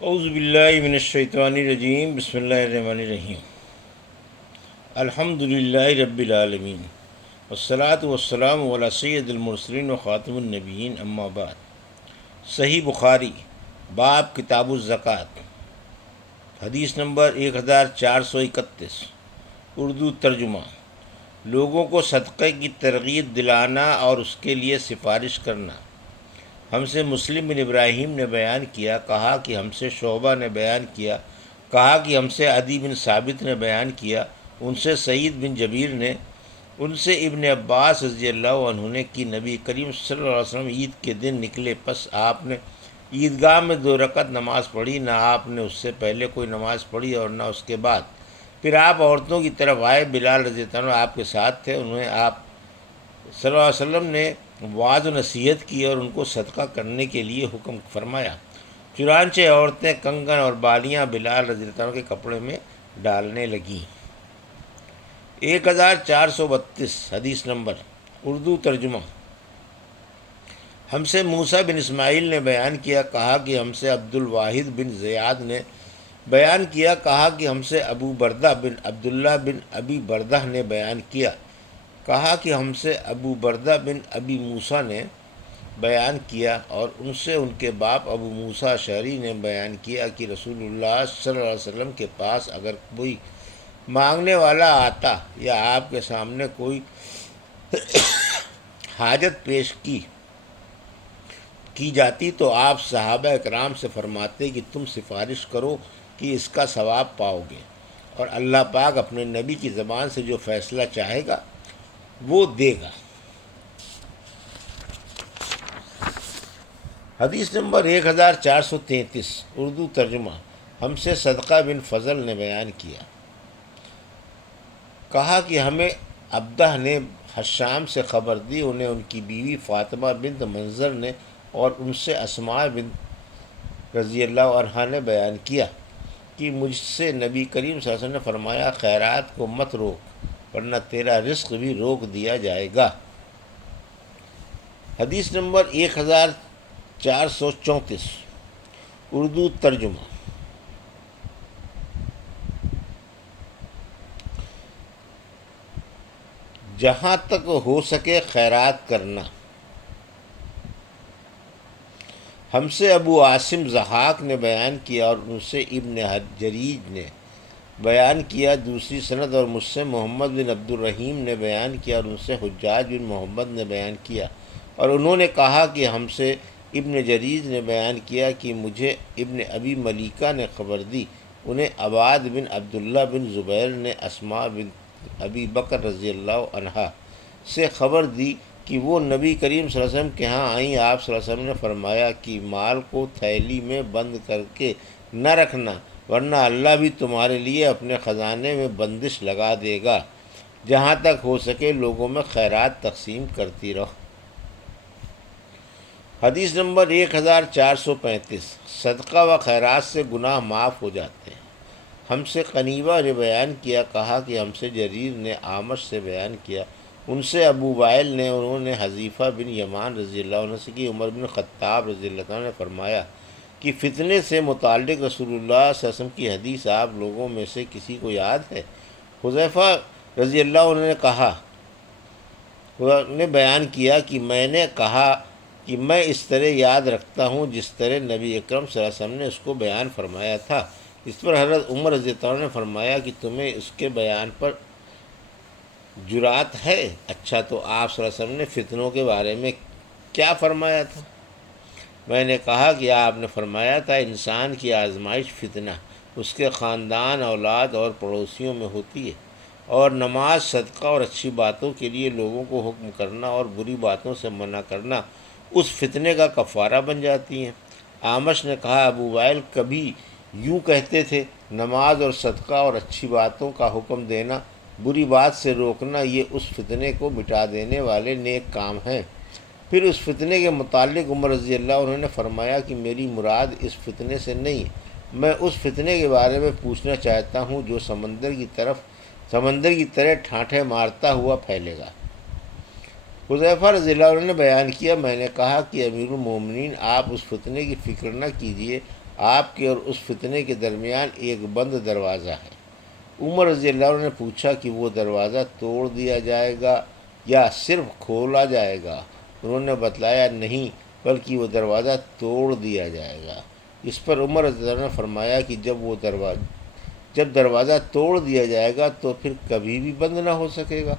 اعوذ باللہ من الشیطان الرجیم، بسم اللہ الرحمن الرحیم۔ الحمد للہ رب العالمین، والصلاة والسلام علی سید المرسلین و خاتم النبیین، اما بعد۔ صحیح بخاری، باب کتاب الزکوٰۃ، حدیث نمبر 1431، اردو ترجمہ۔ لوگوں کو صدقے کی ترغیب دلانا اور اس کے لیے سفارش کرنا۔ ہم سے مسلم بن ابراہیم نے بیان کیا، کہا کہ ہم سے شعبہ نے بیان کیا، کہا کہ ہم سے عدی بن ثابت نے بیان کیا، ان سے سعید بن جبیر نے، ان سے ابن عباس رضی اللہ عنہ نے کہ نبی کریم صلی اللہ علیہ وسلم عید کے دن نکلے، پس آپ نے عیدگاہ میں 2 رکعت نماز پڑھی، نہ آپ نے اس سے پہلے کوئی نماز پڑھی اور نہ اس کے بعد۔ پھر آپ عورتوں کی طرف آئے، بلال رضی اللہ عنہ آپ کے ساتھ تھے، انہیں آپ صلی اللہ علیہ وسلم نے وعظ و نصیحت کی اور ان کو صدقہ کرنے کے لیے حکم فرمایا۔ چنانچہ عورتیں کنگن اور بالیاں بلال رضی اللہ عنہ کے کپڑے میں ڈالنے لگیں۔ 1432 حدیث نمبر، اردو ترجمہ۔ ہم سے موسیٰ بن اسماعیل نے بیان کیا، کہا کہ ہم سے عبد الواحد بن زیاد نے بیان کیا، کہا کہ ہم سے ابو بردہ بن عبداللہ بن ابی بردہ نے بیان کیا، کہا کہ ہم سے ابو بردہ بن ابی موسیٰ نے بیان کیا، اور ان سے ان کے باپ ابو موسیٰ اشعری نے بیان کیا کہ رسول اللہ صلی اللہ علیہ وسلم کے پاس اگر کوئی مانگنے والا آتا یا آپ کے سامنے کوئی حاجت پیش کی جاتی تو آپ صحابہ اکرام سے فرماتے کہ تم سفارش کرو کہ اس کا ثواب پاؤ گے، اور اللہ پاک اپنے نبی کی زبان سے جو فیصلہ چاہے گا وہ دے گا۔ حدیث نمبر 1433، اردو ترجمہ۔ ہم سے صدقہ بن فضل نے بیان کیا، کہا کہ ہمیں عبدہ نے حشام سے خبر دی، انہیں ان کی بیوی فاطمہ بنت منظر نے اور ان سے اسماء بنت رضی اللہ عنہا نے بیان کیا کہ مجھ سے نبی کریم صلی اللہ علیہ وسلم نے فرمایا، خیرات کو مت روک ورنہ تیرا رزق بھی روک دیا جائے گا۔ حدیث نمبر 1434، اردو ترجمہ۔ جہاں تک ہو سکے خیرات کرنا۔ ہم سے ابو عاصم ضحاک نے بیان کیا اور ان سے ابن جریج نے بیان کیا دوسری سند، اور مجھ سے محمد بن عبد الرحیم نے بیان کیا اور ان سے حجاج بن محمد نے بیان کیا، اور انہوں نے کہا کہ ہم سے ابن جریج نے بیان کیا کہ مجھے ابن ابی ملیکہ نے خبر دی، انہیں عباد بن عبداللہ بن زبیر نے اسماء بن ابی بکر رضی اللہ عنہا سے خبر دی کہ وہ نبی کریم صلی اللہ علیہ وسلم کے ہاں آئیں، آپ صلی اللہ علیہ وسلم نے فرمایا کہ مال کو تھیلی میں بند کر کے نہ رکھنا ورنہ اللہ بھی تمہارے لیے اپنے خزانے میں بندش لگا دے گا۔ جہاں تک ہو سکے لوگوں میں خیرات تقسیم کرتی رہو۔ حدیث نمبر 1435، صدقہ و خیرات سے گناہ معاف ہو جاتے ہیں۔ ہم سے قنیبہ نے بیان کیا، کہا کہ ہم سے جریر نے اعمش سے بیان کیا، ان سے ابو وائل نے، انہوں نے حذیفہ بن یمان رضی اللہ عنہ سے کہ عمر بن خطاب رضی اللہ عنہ نے فرمایا کہ فتنے سے متعلق رسول اللہ صلی اللہ علیہ وسلم کی حدیث آپ لوگوں میں سے کسی کو یاد ہے؟ حذیفہ رضی اللہ عنہ نے کہا، نے بیان کیا کہ میں نے کہا کہ میں اس طرح یاد رکھتا ہوں جس طرح نبی اکرم صلی اللہ علیہ وسلم نے اس کو بیان فرمایا تھا۔ اس پر حضرت عمر رضی اللہ عنہ نے فرمایا کہ تمہیں اس کے بیان پر جرات ہے؟ اچھا، تو آپ صلی اللہ علیہ وسلم نے فتنوں کے بارے میں کیا فرمایا تھا؟ میں نے کہا کہ آپ نے فرمایا تھا انسان کی آزمائش فتنہ اس کے خاندان، اولاد اور پڑوسیوں میں ہوتی ہے، اور نماز، صدقہ اور اچھی باتوں کے لیے لوگوں کو حکم کرنا اور بری باتوں سے منع کرنا اس فتنے کا کفارہ بن جاتی ہیں۔ اعمش نے کہا، ابو وائل کبھی یوں کہتے تھے، نماز اور صدقہ اور اچھی باتوں کا حکم دینا، بری بات سے روکنا، یہ اس فتنے کو مٹا دینے والے نیک کام ہیں۔ پھر اس فتنے کے متعلق عمر رضی اللہ عنہ نے فرمایا کہ میری مراد اس فتنے سے نہیں ہے، میں اس فتنے کے بارے میں پوچھنا چاہتا ہوں جو سمندر کی طرح ٹھانٹھیں مارتا ہوا پھیلے گا۔ حذیفہ رضی اللہ عنہ نے بیان کیا، میں نے کہا کہ امیر المومنین آپ اس فتنے کی فکر نہ کیجیے، آپ کے اور اس فتنے کے درمیان ایک بند دروازہ ہے۔ عمر رضی اللہ عنہ نے پوچھا کہ وہ دروازہ توڑ دیا جائے گا یا صرف کھولا جائے گا؟ انہوں نے بتلایا نہیں، بلکہ وہ دروازہ توڑ دیا جائے گا۔ اس پر عمر رضی اللہ عنہ نے فرمایا کہ جب دروازہ توڑ دیا جائے گا تو پھر کبھی بھی بند نہ ہو سکے گا۔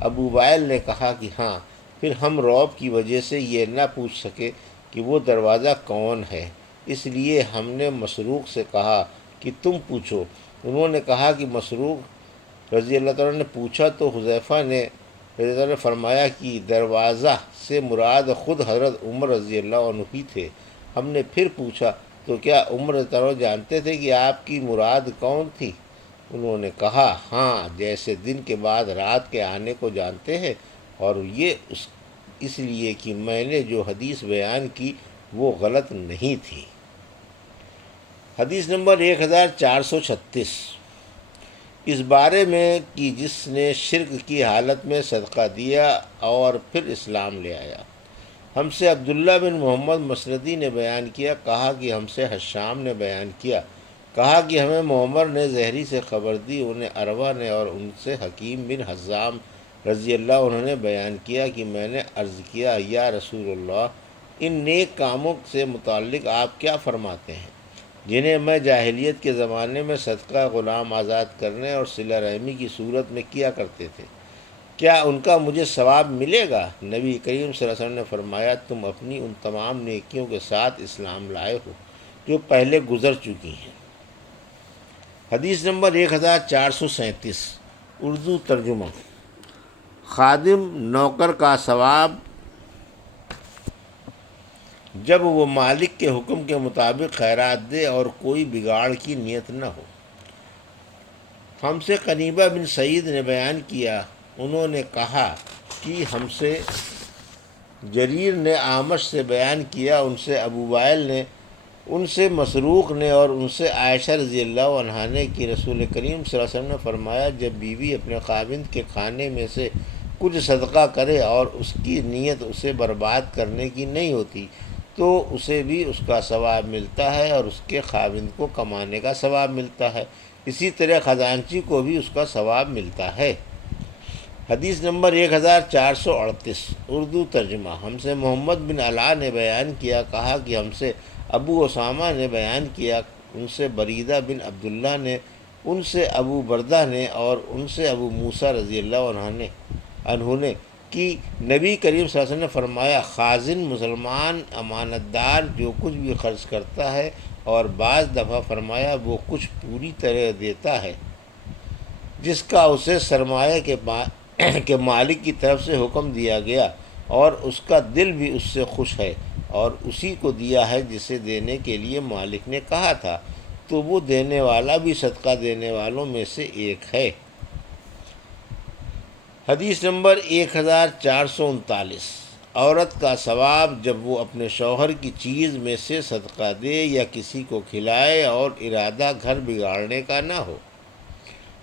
ابو وائل نے کہا کہ ہاں، پھر ہم رعب کی وجہ سے یہ نہ پوچھ سکے کہ وہ دروازہ کون ہے، اس لیے ہم نے مسروق سے کہا کہ تم پوچھو۔ انہوں نے کہا کہ مسروق رضی اللہ تعالیٰ نے پوچھا تو حذیفہ نے رضی اللہ عنہ نے فرمایا کہ دروازہ سے مراد خود حضرت عمر رضی اللہ عنہ ہی تھے۔ ہم نے پھر پوچھا تو کیا عمر رضی اللہ عنہ جانتے تھے کہ آپ کی مراد کون تھی؟ انہوں نے کہا ہاں، جیسے دن کے بعد رات کے آنے کو جانتے ہیں، اور یہ اس لیے کہ میں نے جو حدیث بیان کی وہ غلط نہیں تھی۔ حدیث نمبر 1436، اس بارے میں کہ جس نے شرک کی حالت میں صدقہ دیا اور پھر اسلام لے آیا۔ ہم سے عبداللہ بن محمد مسندی نے بیان کیا، کہا کہ ہم سے حشام نے بیان کیا، کہا کہ ہمیں معمر نے زہری سے خبر دی، انہیں عروہ نے، اور ان سے حکیم بن حزام رضی اللہ عنہ نے بیان کیا کہ میں نے عرض کیا یا رسول اللہ، ان نیک کاموں سے متعلق آپ کیا فرماتے ہیں جنہیں میں جاہلیت کے زمانے میں صدقہ غلام آزاد کرنے اور صلہ رحمی کی صورت میں کیا کرتے تھے؟ کیا ان کا مجھے ثواب ملے گا؟ نبی کریم صلی اللہ علیہ وسلم نے فرمایا، تم اپنی ان تمام نیکیوں کے ساتھ اسلام لائے ہو جو پہلے گزر چکی ہیں۔ حدیث نمبر 1437، اردو ترجمہ۔ خادم نوکر کا ثواب جب وہ مالک کے حکم کے مطابق خیرات دے اور کوئی بگاڑ کی نیت نہ ہو۔ ہم سے قنیبہ بن سعید نے بیان کیا، انہوں نے کہا کہ ہم سے جریر نے اعمش سے بیان کیا، ان سے ابو وائل نے، ان سے مسروق نے، اور ان سے عائشہ رضی اللہ عنہا نے کہ رسول کریم صلی اللہ علیہ وسلم نے فرمایا، جب بیوی اپنے خاوند کے کھانے میں سے کچھ صدقہ کرے اور اس کی نیت اسے برباد کرنے کی نہیں ہوتی تو اسے بھی اس کا ثواب ملتا ہے اور اس کے خاوند کو کمانے کا ثواب ملتا ہے، اسی طرح خزانچی کو بھی اس کا ثواب ملتا ہے۔ حدیث نمبر 1438، اردو ترجمہ۔ ہم سے محمد بن علاء نے بیان کیا، کہا کہ ہم سے ابو اسامہ نے بیان کیا، ان سے بریدہ بن عبداللہ نے، ان سے ابو بردہ نے، اور ان سے ابو موسیٰ رضی اللہ عنہ نے کہ نبی کریم صلی اللہ علیہ وسلم نے فرمایا، خازن مسلمان امانت دار جو کچھ بھی خرچ کرتا ہے، اور بعض دفعہ فرمایا وہ کچھ پوری طرح دیتا ہے جس کا اسے سرمایہ کے مالک کی طرف سے حکم دیا گیا، اور اس کا دل بھی اس سے خوش ہے، اور اسی کو دیا ہے جسے دینے کے لیے مالک نے کہا تھا، تو وہ دینے والا بھی صدقہ دینے والوں میں سے ایک ہے۔ حدیث نمبر 1439، عورت کا ثواب جب وہ اپنے شوہر کی چیز میں سے صدقہ دے یا کسی کو کھلائے اور ارادہ گھر بگاڑنے کا نہ ہو۔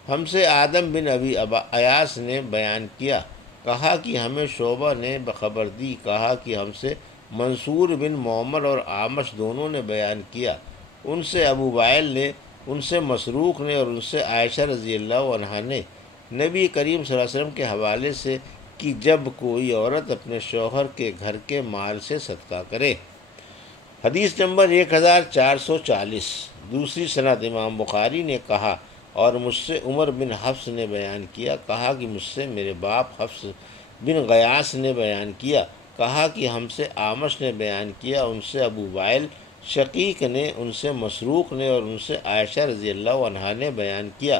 ہم سے آدم بن ابی ایاس نے بیان کیا، کہا کہ ہمیں شعبہ نے خبر دی، کہا کہ ہم سے منصور بن معمر اور اعمش دونوں نے بیان کیا، ان سے ابو وائل نے، ان سے مسروق نے، اور ان سے عائشہ رضی اللہ عنہا نے نبی کریم صلی اللہ علیہ وسلم کے حوالے سے کہ جب کوئی عورت اپنے شوہر کے گھر کے مال سے صدقہ کرے۔ حدیث نمبر 1440، دوسری سند۔ امام بخاری نے کہا، اور مجھ سے عمر بن حفص نے بیان کیا، کہا کہ مجھ سے میرے باپ حفص بن غیاث نے بیان کیا، کہا کہ ہم سے اعمش نے بیان کیا، ان سے ابو وائل شقیق نے، ان سے مسروق نے، اور ان سے عائشہ رضی اللہ عنہا نے بیان کیا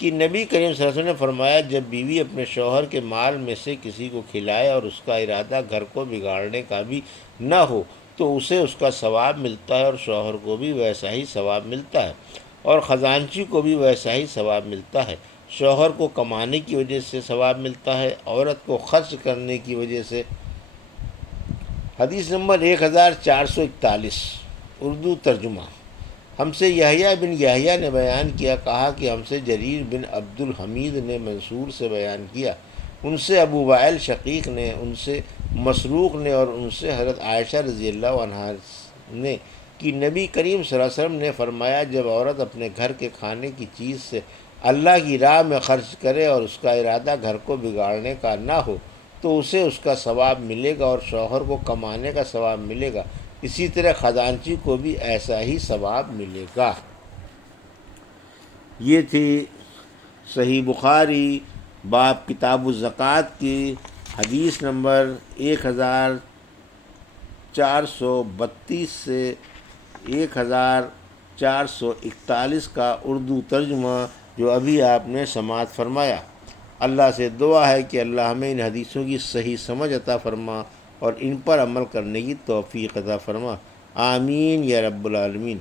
کہ نبی کریم صلی اللہ علیہ وسلم نے فرمایا، جب بیوی اپنے شوہر کے مال میں سے کسی کو کھلائے اور اس کا ارادہ گھر کو بگاڑنے کا بھی نہ ہو تو اسے اس کا ثواب ملتا ہے، اور شوہر کو بھی ویسا ہی ثواب ملتا ہے، اور خزانچی کو بھی ویسا ہی ثواب ملتا ہے۔ شوہر کو کمانے کی وجہ سے ثواب ملتا ہے، عورت کو خرچ کرنے کی وجہ سے۔ حدیث نمبر 1441، اردو ترجمہ۔ ہم سے یحییٰ بن یحییٰ نے بیان کیا، کہا کہ ہم سے جریر بن عبد الحمید نے منصور سے بیان کیا، ان سے ابو وائل شقیق نے، ان سے مسروق نے، اور ان سے حضرت عائشہ رضی اللہ عنہا نے کہ نبی کریم صلی اللہ علیہ وسلم نے فرمایا جب عورت اپنے گھر کے کھانے کی چیز سے اللہ کی راہ میں خرچ کرے اور اس کا ارادہ گھر کو بگاڑنے کا نہ ہو تو اسے اس کا ثواب ملے گا اور شوہر کو کمانے کا ثواب ملے گا، اسی طرح خزانچی کو بھی ایسا ہی ثواب ملے گا۔ یہ تھی صحیح بخاری باب کتاب الزکوٰۃ کی حدیث نمبر 1432 سے 1441 کا اردو ترجمہ جو ابھی آپ نے سماعت فرمایا۔ اللہ سے دعا ہے کہ اللہ ہمیں ان حدیثوں کی صحیح سمجھ عطا فرما اور ان پر عمل کرنے کی توفیق عطا فرما، آمین یا رب العالمین۔